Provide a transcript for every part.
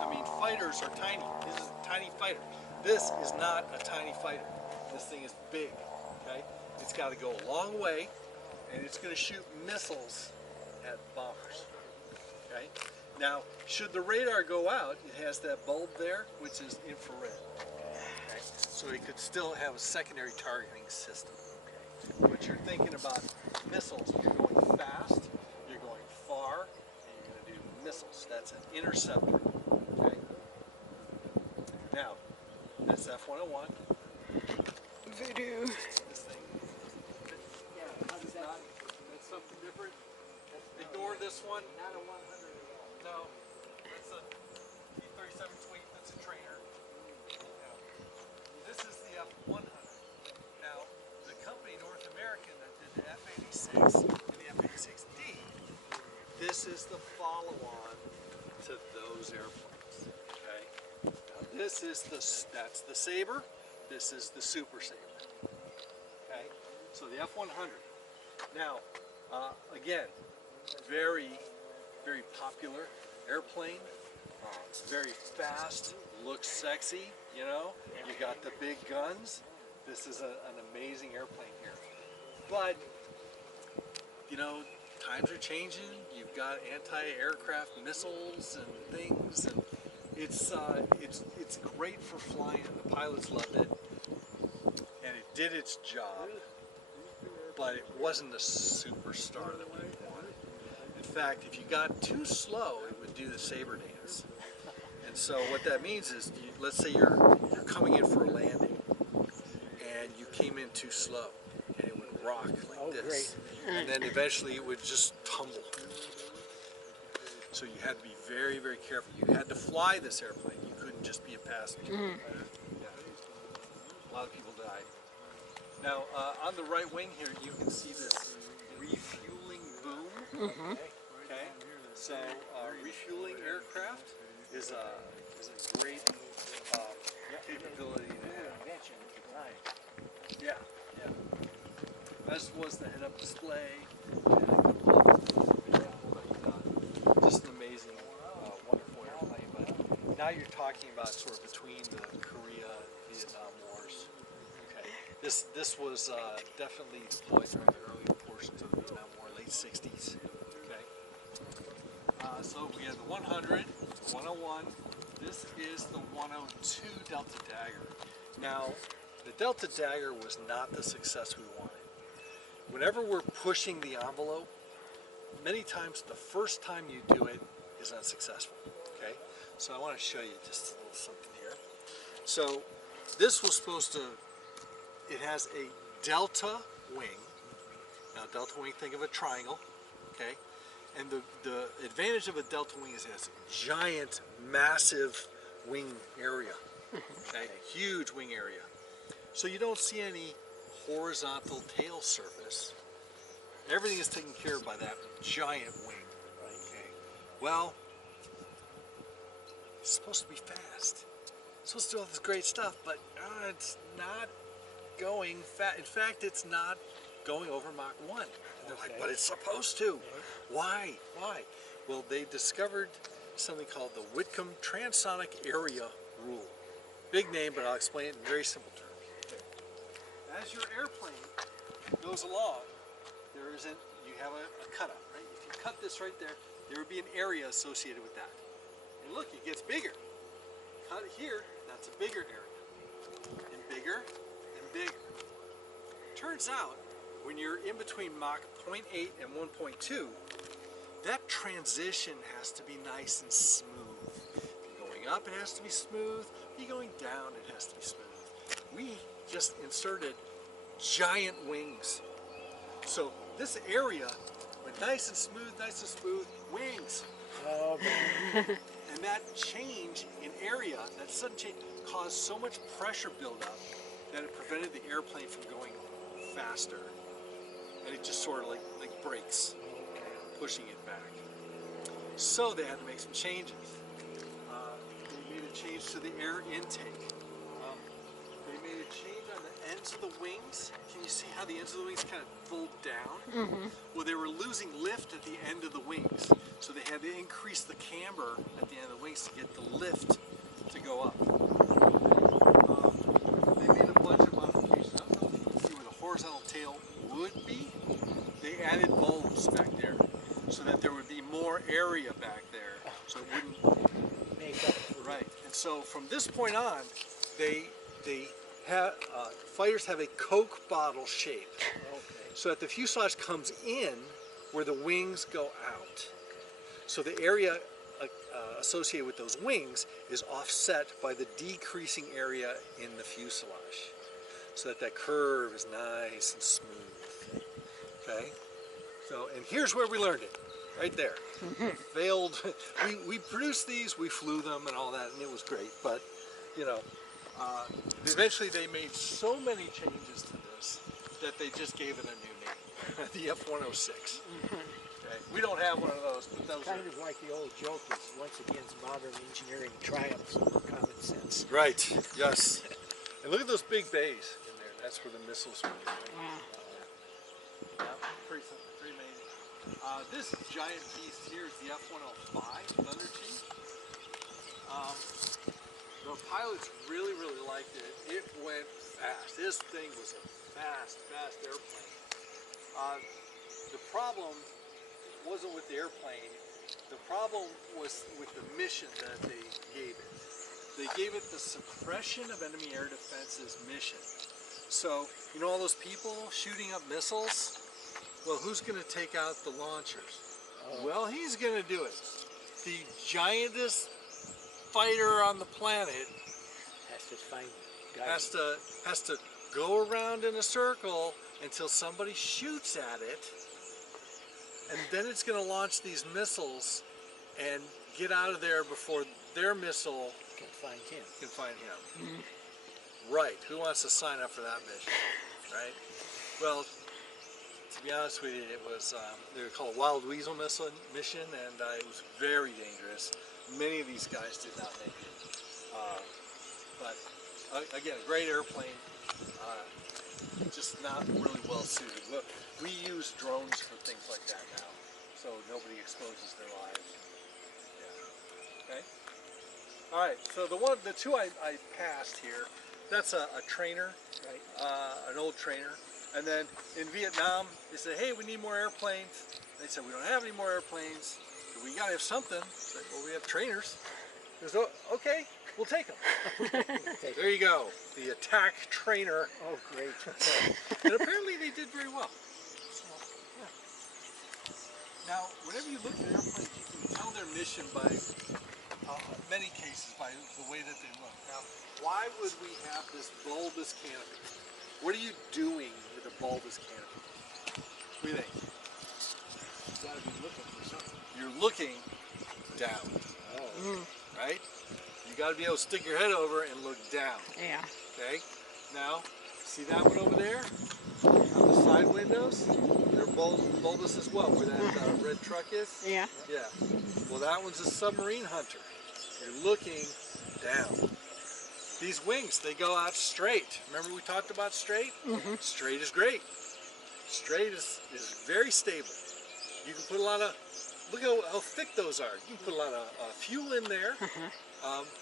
I mean, fighters are tiny. This is a tiny fighter. This is not a tiny fighter. This thing is big, okay? It's got to go a long way, and it's going to shoot missiles at bombers, okay? Now, should the radar go out, it has that bulb there, which is infrared, okay? So it could still have a secondary targeting system, okay? But you're thinking about missiles. You're going fast, you're going far, and you're going to do missiles. That's an interceptor, okay? Now, that's F-101. Voodoo. This thing. Yeah, that's something different. Ignore this one. Not a 100. No, that's a T-37 Tweet. That's a trainer. Now, this is the F-100. Now, the company North American that did the F-86 and the F-86D, this is the follow-on to those airplanes. Okay. Now, this is that's the Sabre. This is the Super Sabre. Okay. So the F-100. Now, again, very popular airplane. It's very fast, looks sexy, you know. You got the big guns. This is an amazing airplane here. But, you know, times are changing. You've got anti-aircraft missiles and things, and it's great for flying. The pilots loved it, and it did its job. But it wasn't the superstar that we wanted. In fact, if you got too slow, it would do the Sabre dance. And so what that means is, let's say you're coming in for a landing, and you came in too slow, and it would rock like this. And then eventually it would just tumble. So you had to be very, very careful. You had to fly this airplane. You couldn't just be a passenger. Yeah. A lot of people died. Now, on the right wing here, you can see this refueling boom. Okay, so refueling aircraft is a great capability to have. Yeah. As was the head-up display, and a couple of just an amazing, wonderful airplane. But now you're talking about sort of between the Korea and Vietnam wars. This was definitely deployed during the early portions of the Vietnam War, late 60s. Okay. So we have the 100, the 101. This is the 102 Delta Dagger. Now, the Delta Dagger was not the success we wanted. Whenever we're pushing the envelope, many times the first time you do it is unsuccessful. Okay. So I want to show you just a little something here. So this was supposed to. It has a delta wing. Now, delta wing, think of a triangle, okay? And the advantage of a delta wing is it has a giant, massive wing area, okay? A huge wing area. So you don't see any horizontal tail surface. Everything is taken care of by that giant wing, okay? Well, it's supposed to be fast. It's supposed to do all this great stuff, but it's not going fast. In fact, it's not going over Mach 1. And they're like, but it's supposed to. Why? Well, they discovered something called the Whitcomb Transonic Area Rule. Big name, but I'll explain it in very simple terms. As your airplane goes along, you have a cutout, right? If you cut this right there, there would be an area associated with that. And look, it gets bigger. Cut it here, that's a bigger area. And bigger. Bigger. Turns out, when you're in between Mach 0.8 and 1.2, that transition has to be nice and smooth. If you're going up, it has to be smooth. If you're going down, it has to be smooth. We just inserted giant wings. So this area went nice and smooth, wings. Oh, And that change in area, that sudden change, caused so much pressure buildup that it prevented the airplane from going faster. And it just sort of like brakes, pushing it back. So they had to make some changes. They made a change to the air intake. They made a change on the ends of the wings. Can you see how the ends of the wings kind of fold down? Well, they were losing lift at the end of the wings, so they had to increase the camber at the end of the wings to get the lift to go up. They made a bunch of modifications. I don't know if you can see where the horizontal tail would be. They added bulbs back there so that there would be more area back there, so it wouldn't Make up. right. And so from this point on, they have fighters have a Coke bottle shape, so that the fuselage comes in where the wings go out. So the area associated with those wings is offset by the decreasing area in the fuselage, so that curve is nice and smooth. Okay. So, and here's where we learned it, right there. Failed. We produced these, we flew them and all that, and it was great. But you know, eventually they made so many changes to this that they just gave it a new name, the F-106. Okay. We don't have one of those, but those Kind of like the old joke is once against modern engineering triumphs over common sense. right. Yes. And look at those big bays in there. That's where the missiles were. Yeah, pretty simple, pretty amazing. This giant beast here is the F-105 Thunder Chief. The pilots really liked it. It went fast. This thing was a fast airplane. The problem wasn't with the airplane. The problem was with the mission that they gave it. They gave it the suppression of enemy air defenses mission. So, you know all those people shooting up missiles? Well, who's going to take out the launchers? Well, he's going to do it. The giantest fighter on the planet Has to find has to go around in a circle until somebody shoots at it, and then it's going to launch these missiles and get out of there before their missile can find him. Right. Who wants to sign up for that mission? Right? Well, to be honest with you, it was they were called Wild Weasel mission, and it was very dangerous. Many of these guys did not make it. But again, a great airplane, just not really well suited. Look, we use drones for things like that now, so nobody exposes their lives. Yeah. Okay. All right. So the two I passed here, that's a trainer, right? An old trainer. And then in Vietnam, they said, hey, we need more airplanes. They said, we don't have any more airplanes. We gotta have something. I said, well, we have trainers. They said, oh, okay, we'll take them. There you go, the attack trainer. Oh, great. And apparently they did very well. So, yeah. Now, whenever you look at airplanes, you can tell their mission by, many cases, by the way that they look. Now, why would we have this bulbous canopy? What are you doing with a bulbous canopy? What do you think? You've got to be looking for something. You're looking down, right? You got to be able to stick your head over and look down. Yeah. Okay. Now, see that one over there on the side windows? They're bulbous as well, where that red truck is. Yeah. Yeah. Well, that one's a submarine hunter. You're looking down. These wings, they go out straight. Remember we talked about straight? Straight is great. Straight is very stable. You can put a lot of, look how thick those are. You can put a lot of fuel in there,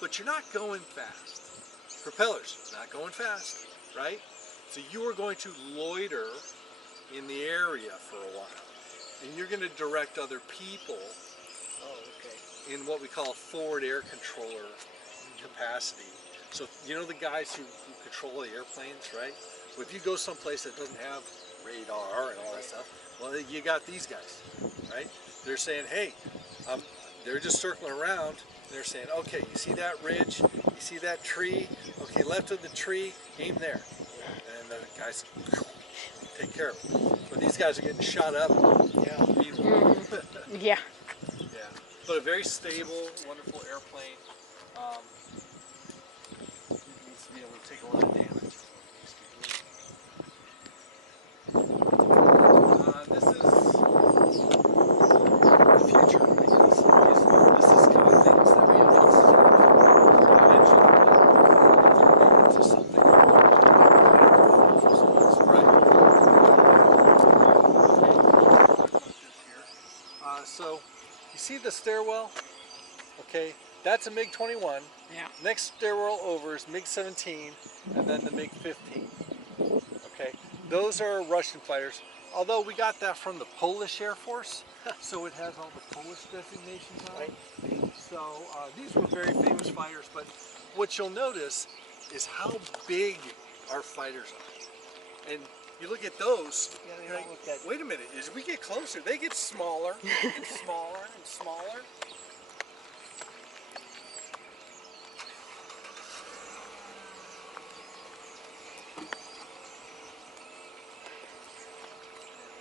but you're not going fast. Propellers, not going fast, right? So you are going to loiter in the area for a while. And you're going to direct other people in what we call forward air controller capacity. So you know the guys who control the airplanes, right? Well, if you go someplace that doesn't have radar and all that stuff, well, you got these guys, right? They're saying, hey, they're just circling around. They're saying, okay, you see that ridge? You see that tree? Okay, left of the tree, aim there. And the guys take care of it. But these guys are getting shot up. Yeah. Yeah. Yeah. But a very stable, wonderful airplane. Needs to be able to take a lot of damage. This is the future. This is kind of things that we have to mention into something. Okay, that's a MiG-21. Yeah. Next stairwell over is MiG-17, and then the MiG-15. Okay, those are Russian fighters. Although we got that from the Polish Air Force, so it has all the Polish designations on it. Right. So these were very famous fighters, but what you'll notice is how big our fighters are. And you look at those, Yeah, they you're don't like, look that. wait a minute, as we get closer, they get smaller and smaller and smaller.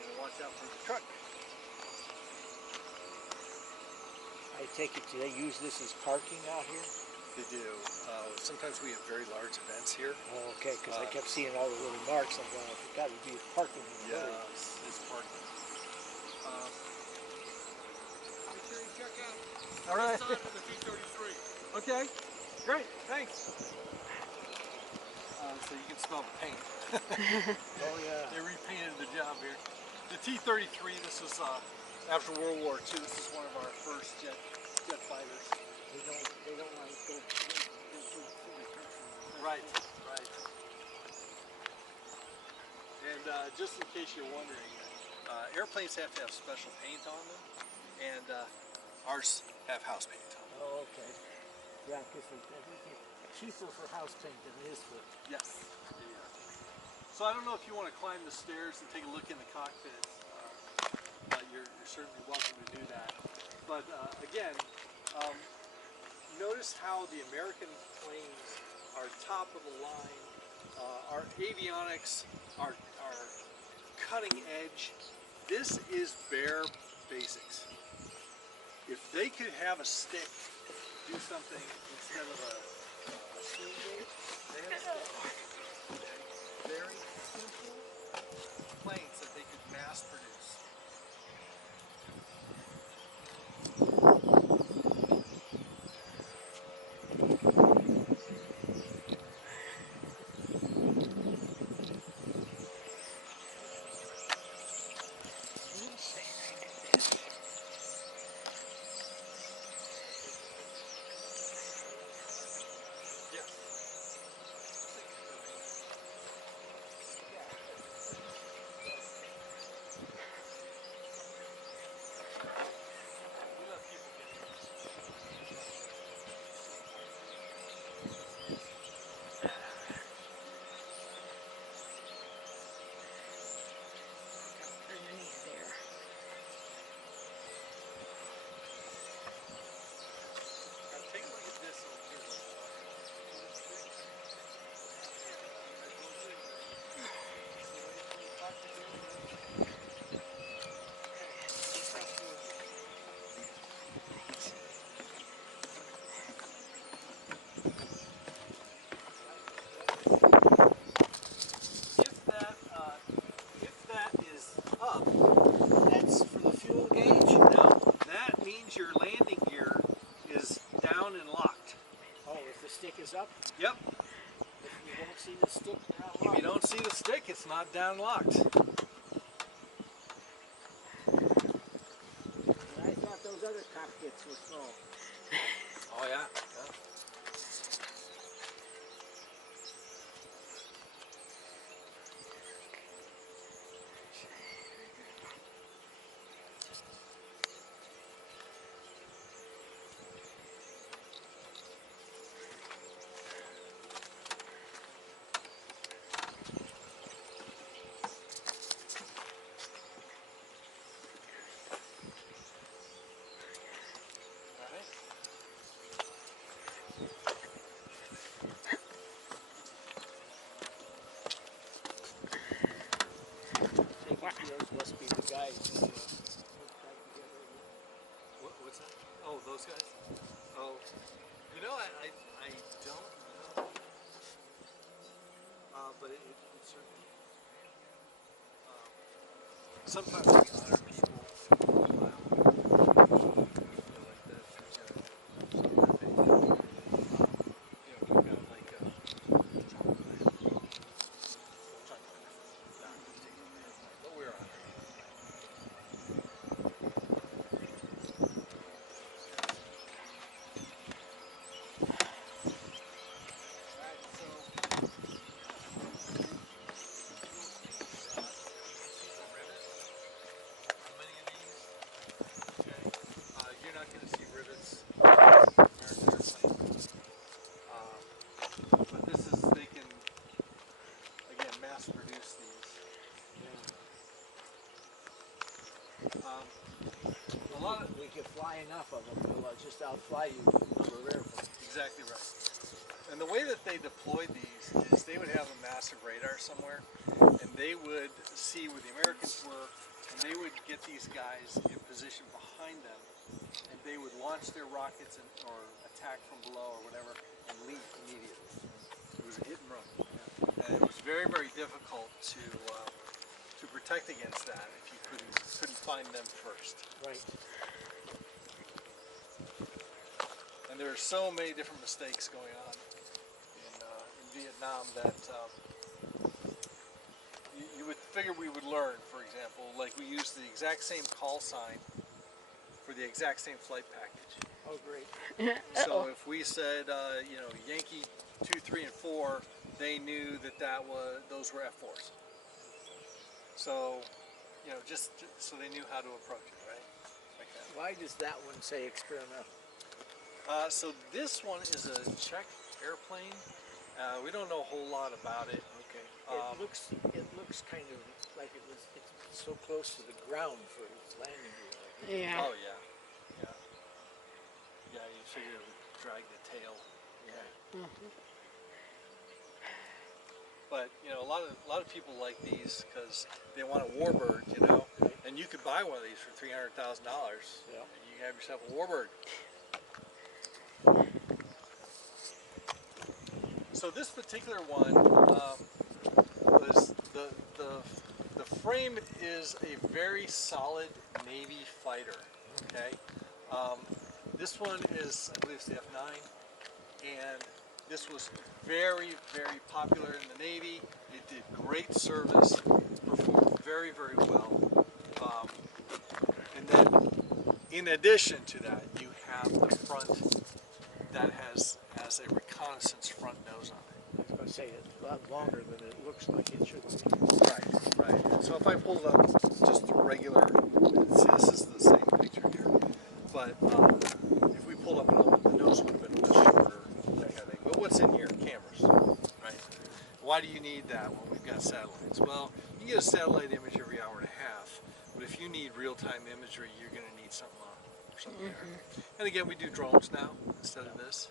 And watch out for the truck. I take it, do they use this as parking out here? They do. Sometimes we have very large events here. Oh, okay, because I kept seeing all the little marks. I'm going, it's got to be parking. In the area. It's parking. Make sure you check out All right. this side of the T-33. Okay. Great. Thanks. So you can smell the paint. Oh yeah. They repainted the job here. The T-33. This was after World War II. This is one of our first jet fighters. They don't want to go. Right. Right. And just in case you're wondering, airplanes have to have special paint on them, and ours have house paint on them. Oh, okay. Yeah, because it's cheaper for house paint than it is for. Yes. Yeah. So I don't know if you want to climb the stairs and take a look in the cockpit. You're certainly welcome to do that. But again, notice how the American planes are top of the line. Our avionics are cutting edge. This is bare basics. If they could have a stick do something instead of a steel gauge, they have a stick. Very simple planes that they could mass produce. Underneath there. Now take a look at this over here. If that is up, That's for the fuel gauge? now that means your landing gear is down and locked. Oh, if the stick is up? Yep. If you don't see the stick, now If you don't see the stick, it's not down locked. And I thought those other cockpits were small. Oh yeah. Those must be the guys who put that together. What's that? Oh, those guys? Oh, you know, I don't know. But it certainly. Sometimes we honor people. Like that. But we're honored. outfly you number of airplanes. Exactly right. And the way that they deployed these is they would have a massive radar somewhere, and they would see where the Americans were, and they would get these guys in position behind them, and they would launch their rockets or attack from below or whatever, and leave immediately. It was a hit and run, and it was very, very difficult to protect against that if you couldn't find them first. Right. And there are so many different mistakes going on in Vietnam that you would figure we would learn. For example, like we used the exact same call sign for the exact same flight package. Oh, great. So if we said, you know, Yankee 2, 3, and 4, they knew that those were F4s. So, you know, just so they knew how to approach it, right? Like that. Why does that one say experimental? So this one is a Czech airplane. We don't know a whole lot about it. Okay. It looks kind of like it's so close to the ground for its landing gear. Yeah. Oh yeah, yeah, yeah. You figure it would drag the tail. Yeah. Mhm. But you know, a lot of people like these because they want a warbird, you know, and you could buy one of these for $300,000. Yeah. And you have yourself a warbird. So this particular one was the frame is a very solid Navy fighter. Okay, this one is, I believe it's the F9, and this was very, very popular in the Navy. It did great service, performed very, very well. And then, in addition to that, you have the front that has a reconnaissance front nose on it. I was going to say it's a lot longer than it looks like it should be. Right. So if I pulled up just the regular, see, this is the same picture here, but if we pulled up the nose would have been much shorter, that kind of thing. But what's in here? Cameras, right? Why do you need that when we've got satellites? Well, you get a satellite image every hour and a half, but if you need real-time imagery, you're going to need something there. And again, we do drones now instead of this,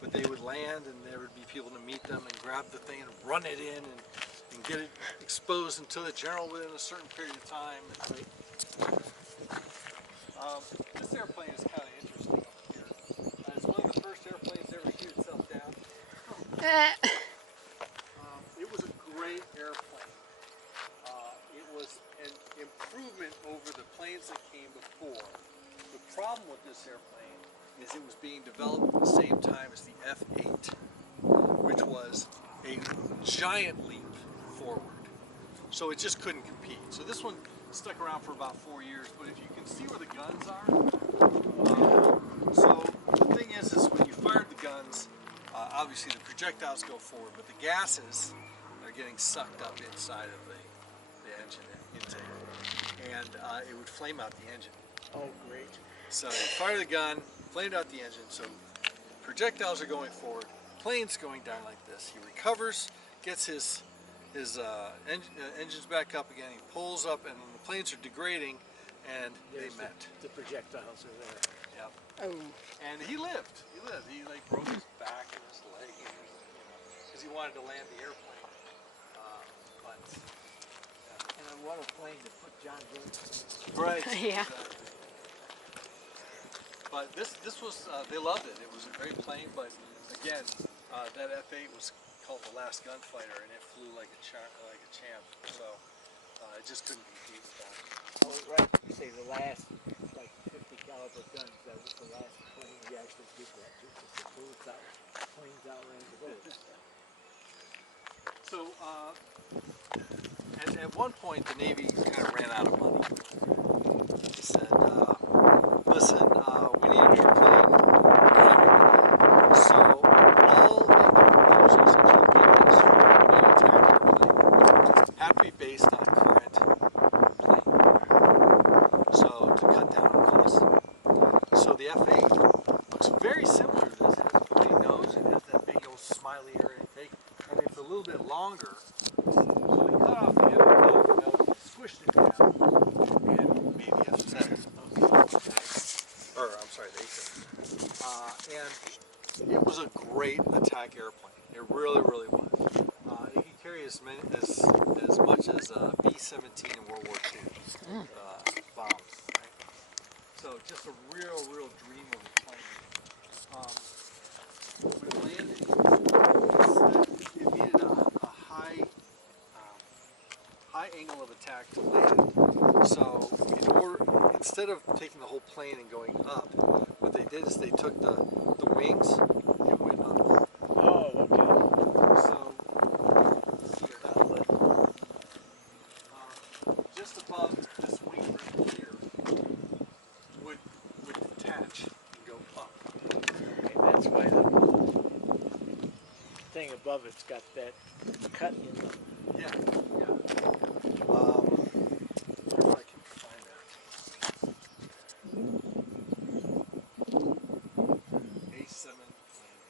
but they would land and there would be people to meet them and grab the thing and run it in and get it exposed until the general within a certain period of time. This airplane is kind of interesting up here. It's one of the first airplanes to ever shoot itself down. It was a great airplane. It was an improvement over the planes that came before. The problem with this airplane is it was being developed at the same time as the F8, which was a giant leap forward. So it just couldn't compete. So this one stuck around for about 4 years, but if you can see where the guns are, so the thing is when you fired the guns, obviously the projectiles go forward, but the gases are getting sucked up inside of the engine intake, and it would flame out the engine. Oh, great. So you fire the gun, flamed out the engine, so projectiles are going forward, plane's going down like this. He recovers, gets his engines back up again, he pulls up, and the planes are degrading, and they met. The projectiles are there. Yep. Oh. And he lived. He like broke his back and his leg, because he wanted to land the airplane. And what a plane to put John Jones in. Right. Yeah. Exactly. But this was, they loved it. It was a great plane, but again, that F8 was called the last gunfighter, and it flew like a champ. So it just couldn't compete with that. Oh, right. You say the last, like 50 caliber guns, that was the last plane we actually did that to, because the bullets planes outran the bullets. So at one point, the Navy kind of ran out of money. They said, listen, we need a new plane. So all of the proposals that you give us for an attack airplane have to be based on current plane. So to cut down on costs. So the F8 looks very similar to this. It has a pointy nose, it has that big old smiley air intake, and it's a little bit longer. So we cut off the end of the nose, squished it down, and made the F7. Or, I'm sorry, the A7. and it was a great attack airplane. It really, really was. It could carry as much as B-17 in World War II bombs. Right? So just a real dream of a plane. When it landed, it needed a high angle of attack to land. So instead of taking the whole plane and going up, what they did is they took the wings and went up. Oh, okay. So here, just above this wing right here would detach and go up. And that's why the thing above it's got that cut in the... Yeah. If I can find that. A7 landing.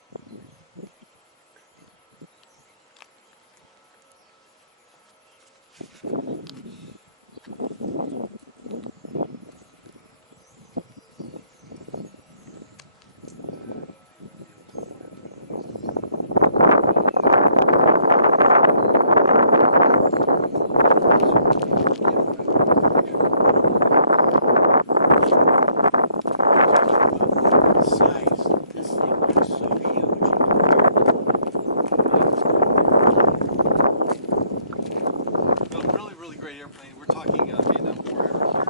size. This thing looks so huge. Well, really great airplane. We're talking Vietnam War era here.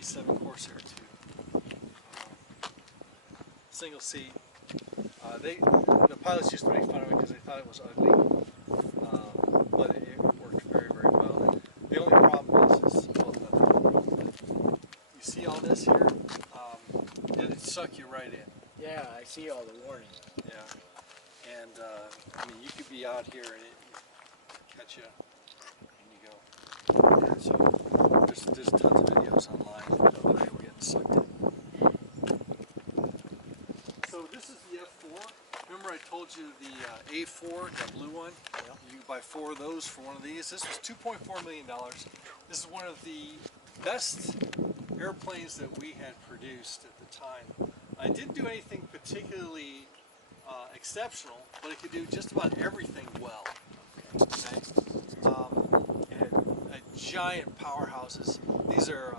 A7 Corsair 2. Single seat. The pilots used to make fun of it because they thought it was ugly, but it worked very well. The only problem is you see all this here, it'd suck you right in. Yeah, I see all the warning. Yeah, and I mean you could be out here and it catch you, and you go. And so there's tons of videos online of people getting sucked in. So this is the F4. Remember I told you the A4, that blue one? Yeah. You can buy 4 of those for one of these. This was $2.4 million. This is one of the best airplanes that we had produced at the time. I didn't do anything particularly exceptional, but it could do just about everything well. Okay? It had giant powerhouses. These are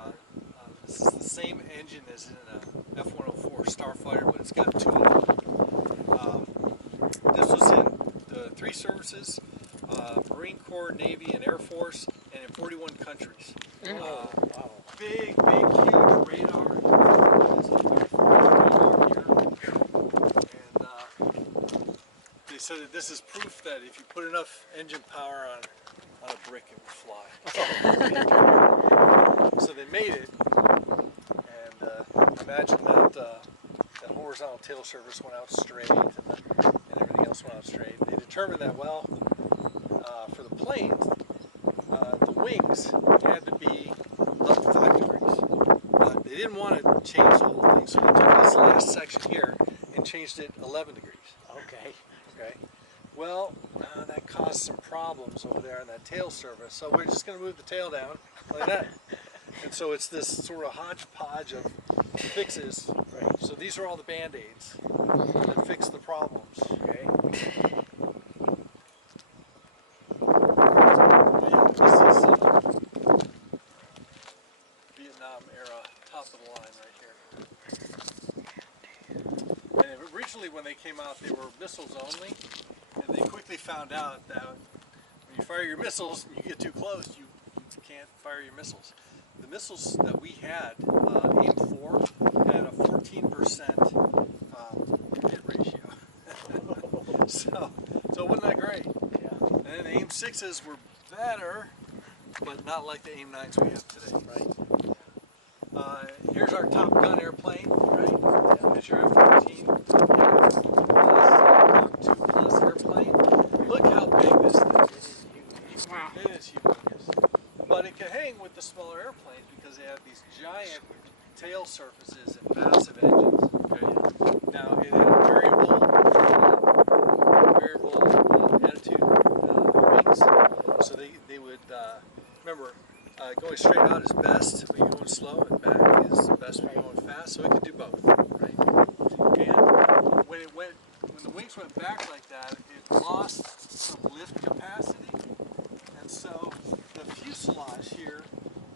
this is the same engine as in an F-104 Starfighter, but it's got 2 of them. This was in the 3 services, Marine Corps, Navy, and Air Force, and in 41 countries. Wow. Big, huge radar. There's a 34 radar here. And they said that this is proof that if you put enough engine power on a brick, it would fly. So they made it, and imagine that horizontal tail surface went out straight, and everything else went out straight. They determined that, well, for the planes, the wings had to be up 5 degrees. But they didn't want to change the whole thing, so they took this last section here and changed it 11 degrees. Okay. Well, that caused some problems over there on that tail surface, so we're just going to move the tail down like that. And so it's this sort of hodgepodge of fixes. Right. So these are all the band-aids that fix the problems. Okay. This is Vietnam era, top of the line right here. And originally when they came out, they were missiles only, and they quickly found out that when you fire your missiles and you get too close, you can't fire your missiles. The missiles that we had, AIM-4, had a 14% hit ratio. so it wasn't that great. Yeah. And then the AIM-6s were better, but not like the AIM-9s we have today. Right. Here's our Top Gun airplane, right? There's your F-14 Mach 2 Plus airplane. Look how big this thing is. Wow. It is humongous. But it can hang with the smaller airplanes because they have these giant tail surfaces and massive engines. Okay? Now it had variable attitude wings, so they would remember going straight out is best when you're going slow, and back is best when you're going fast. So it could do both, right? wings went back like that, it lost some lift capacity, and so the fuselage here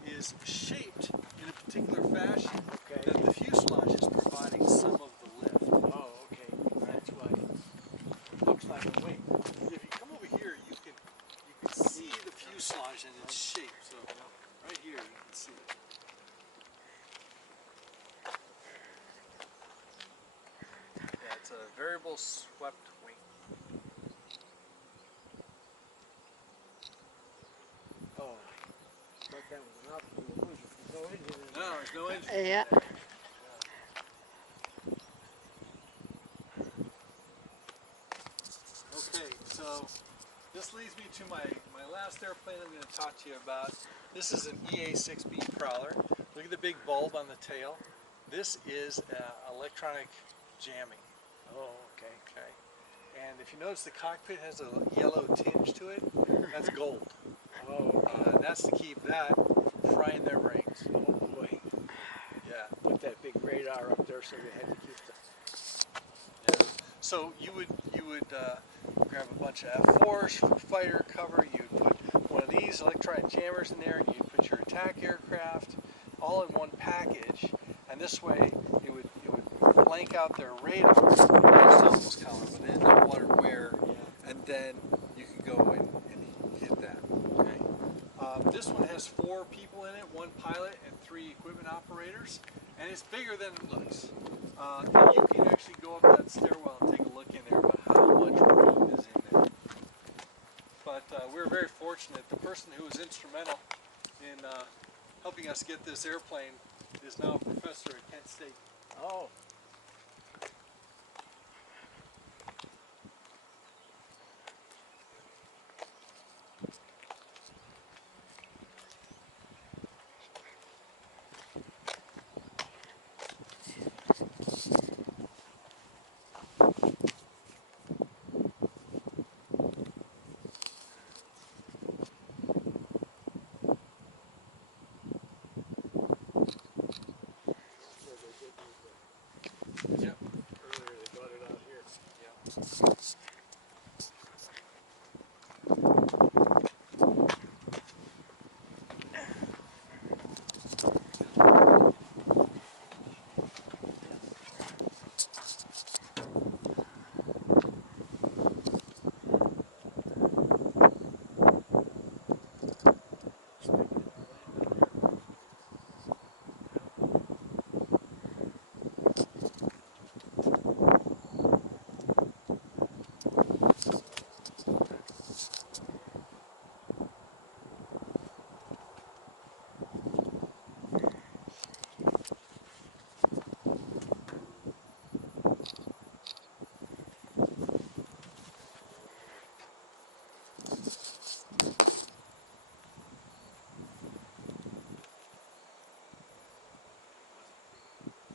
is shaped in a particular fashion that the fuselage is providing some of the lift. Oh, okay. That's why it looks like a wing. If you come over here, you can see the fuselage and its shape. So right here, you can see it. Yeah, it's a variable swept wing. Oh, I thought that was an optical illusion. No engine in No, there's no engine. Yeah. Okay, so this leads me to my last airplane I'm going to talk to you about. This is an EA-6B Prowler. Look at the big bulb on the tail. This is electronic jamming. Oh, okay. Okay. And if you notice, the cockpit has a yellow tinge to it. That's gold. Oh, And that's to keep that from frying their brains. oh boy. Yeah. Put that big radar up there so they had to keep the... Yeah. So you would grab a bunch of F4s for fighter cover. You'd put one of these electronic jammers in there, and you'd put your attack aircraft all in one package. And this way, it would blank out their radar. It's almost common, but they didn't know what or where. And then you could go and hit that. Okay. This one has 4 people in it, 1 pilot and 3 equipment operators, and it's bigger than it looks. And you can actually go up that stairwell and take a look in there about how much room is in there. But we're very fortunate. The person who was instrumental in helping us get this airplane is now a professor at Kent State. Oh. Yep. Earlier they got it out here. Yeah.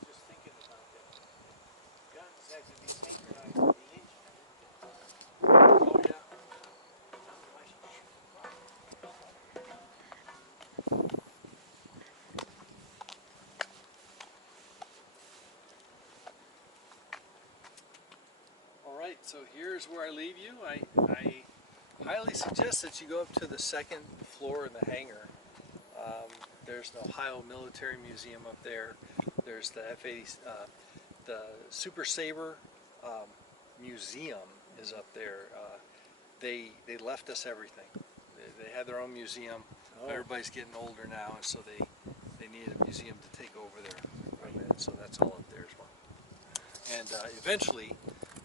Just thinking about that. Guns have to be synchronized with the engine. Oh yeah. Alright, so here's where I leave you. I highly suggest that you go up to the 2nd floor in the hangar. There's an Ohio Military Museum up there. There's the F-80, the Super Sabre Museum is up there. They left us everything. They had their own museum. Oh. Everybody's getting older now, and so they needed a museum to take over their equipment, so that's all up there as well. And eventually,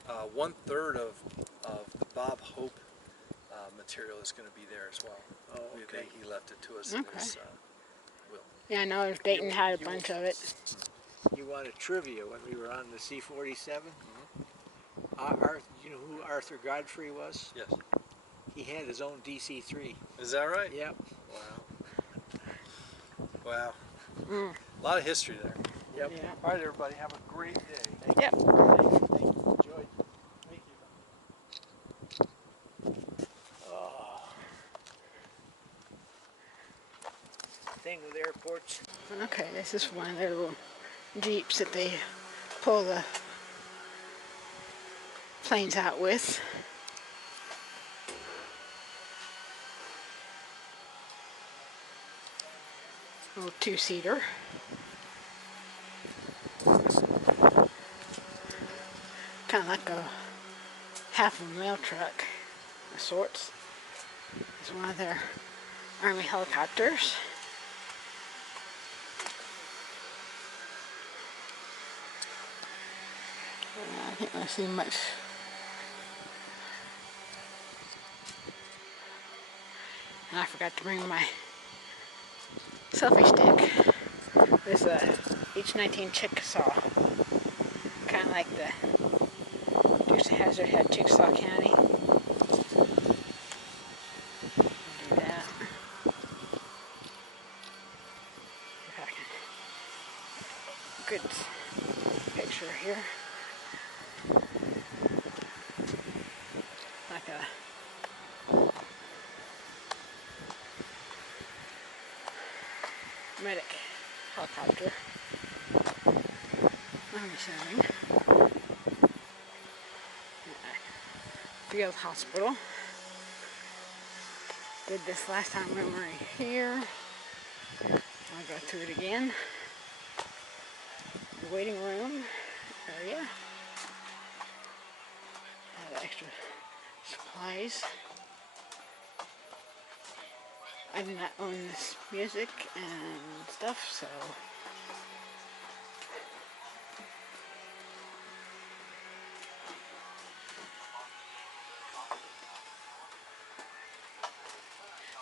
1/3 of the Bob Hope material is going to be there as well. Oh, okay. He left it to us in Okay. his will. Yeah, I know Dayton had a bunch of it. You wanted trivia when we were on the C-47? You know who Arthur Godfrey was? Yes. He had his own DC-3. Is that right? Yep. Wow. Wow. A lot of history there. Yep. Yeah. All right, everybody, have a great day. Yep. Thank you. Enjoyed. Thank you. Oh. Thing with airports. Okay, this is one of their little Jeeps that they pull the planes out with. Little two-seater. Kind of like a half a mail truck of sorts. It's one of their Army helicopters. I can't really see much. And I forgot to bring my selfie stick. This is a H19 Chickasaw. Kind of like the Dukes of Hazzard had Chickasaw County. Do that. If I can. Good picture here. Like a medic helicopter. I'm assuming. Field hospital. Did this last time we were here. I'll go through it again. The waiting room area. Have extra supplies. I do not own this music and stuff, so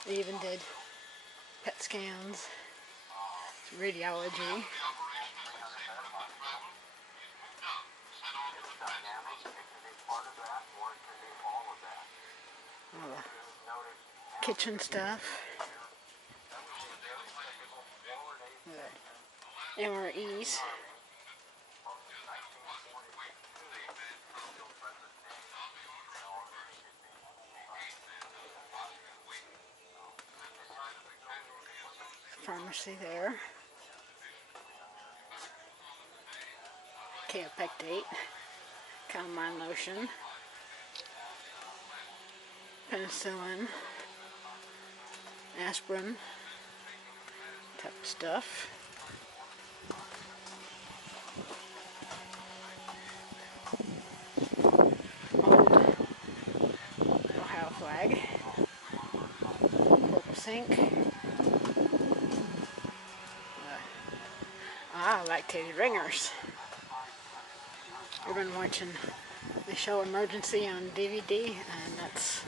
they even did PET scans, radiology. All the kitchen stuff. MREs. Pharmacy there. Kaopectate. Calamine lotion. Penicillin. Aspirin. Type of stuff. Ohio flag. Purple sink. Lactated ringers. We've been watching the show Emergency on DVD, and that's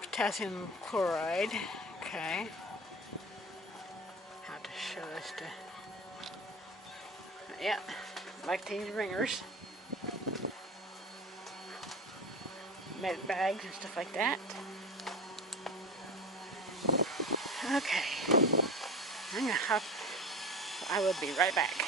potassium chloride. Okay. How to show this to. Yeah, lactated ringers. Med bags and stuff like that. Okay. I'm gonna hop. I will be right back.